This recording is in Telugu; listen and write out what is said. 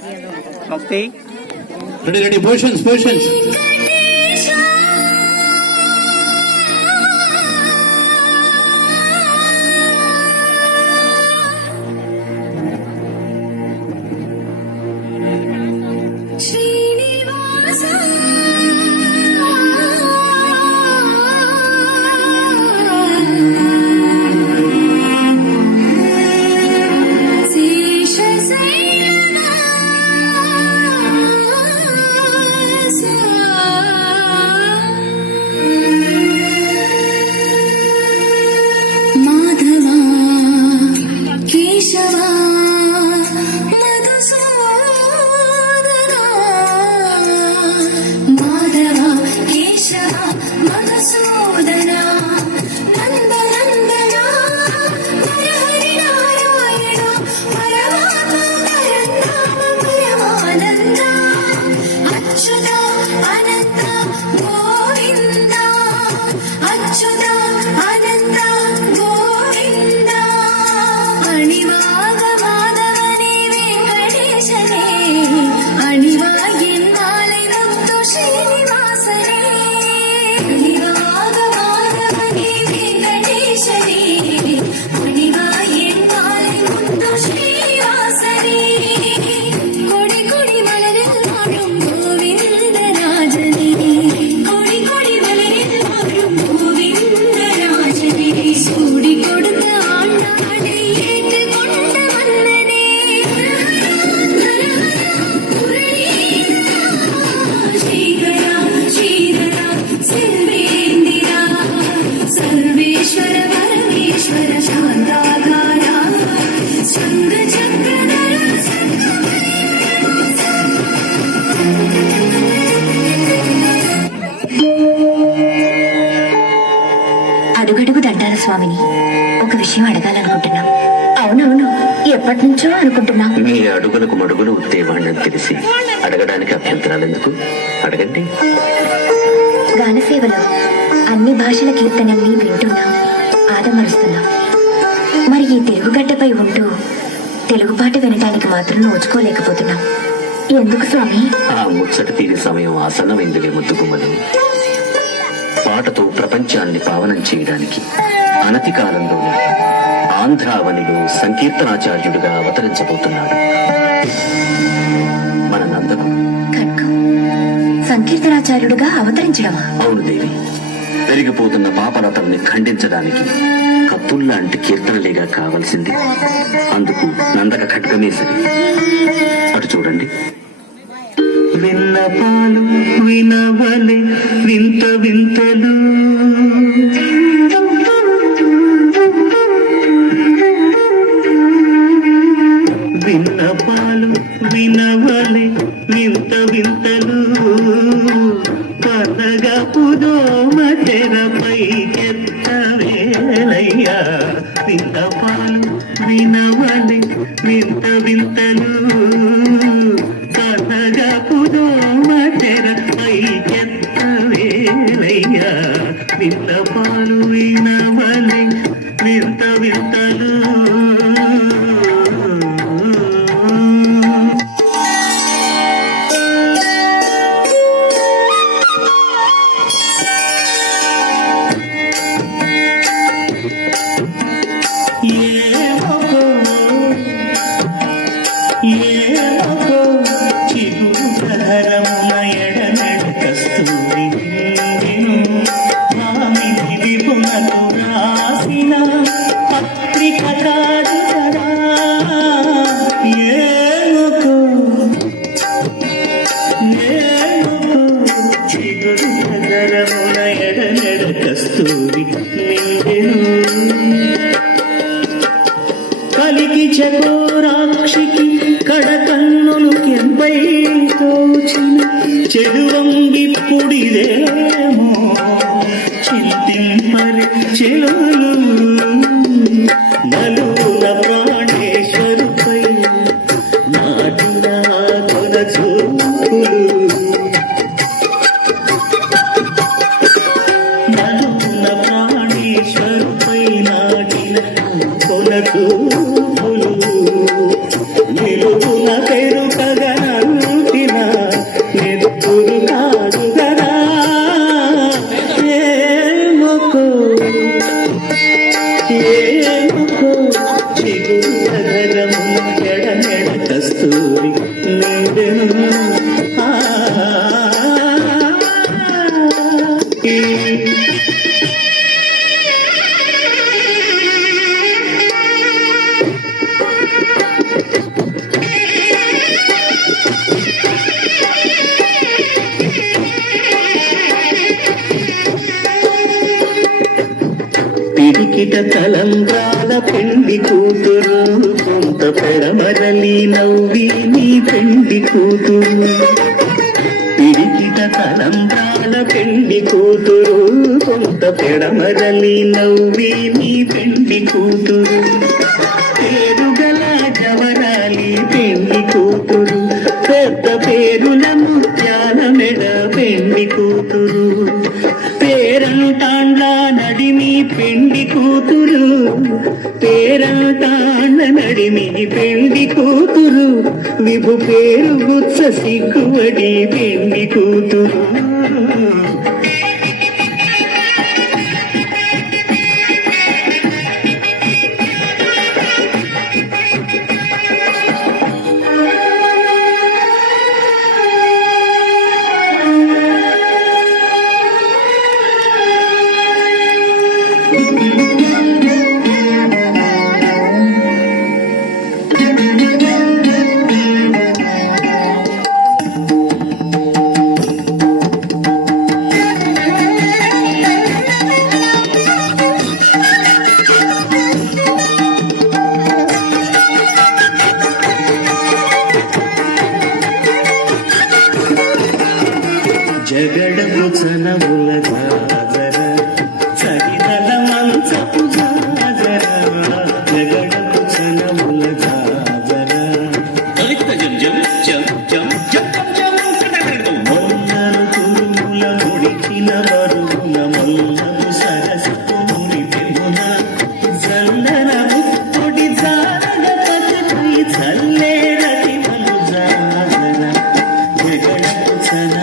Mukti. Ready, positions. అడుగడుగు దండాల స్వామిని ఒక విషయం అడగాలనుకుంటున్నాం. అవునవును, ఎప్పటి నుంచో అనుకుంటున్నా. మీ అడుగులకు మడుగులు ఉత్తేవాణ్ణని తెలిసి అడగడానికి అభ్యంతరాలు ఎందుకు? అడగండి. గానసేవలో అన్ని భాషల కీర్తనల్ని వింటున్నాం, ఆదమరుస్తున్నాం. మరి ఈ తెలుగుగడ్డపై ఉంటూ తెలుగు పాట వినడానికి మాత్రం నోచుకోలేకపోతున్నాం. ఎందుకు స్వామి? ఆ ముచ్చట తీరి సమయం ఆసన్నమైందిలే ముద్దుగుమ్మలు. పాటతో ప్రపంచాన్ని పావనం చేయడానికి అనతి కాలంలోనే ఆంధ్రావనిలో సంకీర్తనాచార్యుడిగా అవతరించబోతున్నాడు మన నందకు. సంకీర్తనాచార్యుడిగా అవతరించడమా? అవును దేవి. పెరిగిపోతున్న పాపలతల్ని ఖండించడానికి కత్తుల్లాంటి కీర్తనలేగా కావలసింది. అందుకు నందక ఖడ్గమే సరి. అటు చూడండి. విన్నపాలు వినవలే వింత వింతలు, విన్నపాలు వినవలే వింత వింతలు, కనగా పుదోమ తెరపై చెత్తవేలయ్యా. విన్నపాలు వినవలే వింత వింతలు, కనగా పుదోమ తెరపై చెత్తవేలయ్యా. విన్నపాలు వినవలే వింత వింతలు. కలికి చకోరాక్షికి కడకన్నులు కెంపై తోచిన చెడువంబిప్పుడిదేమో చింతింపరి చెలులు నలున ప్రాణేశ్వరుపై నాటిన కొన చూపులు. నలున ప్రాణేశ్వరుపై నాటిన కొన చూపులు నిలుపున పెరుకగా పిడికిట తలంబ్రాల పెండి కూతురు కొంత పెడమరలి నవ్వి నీ పెండి కూతురు పిడికిట తలంబ్రాల పెండి కూతురు కొంత పెడమరలి నవ్వి నీ పెండి కూతురు పేరుగల జవరాలి పెండి కూతురు పెద్ద పేరుల ముత్యాల మెడ పెండి కూతురు పేరంటాండ్ల నడిమి పెండి కూతురు పేరంటాండ్ల నడిమి పెండి కూతురు విభు పేరు గుత్స సిగ్గువడి పెండి కూతురు జగడపు చనముల జాజర సరిదల మంచపు జాజర జగడపు చనముల జాజర మొన్నలు తురుముల ముడిచిన మరున మొన్నపు సరస్సు ముడి పెమున చల్లన ముక్కుడి జారగ పచ్చపై చల్లేరటి మలు జాజర జగడపు చన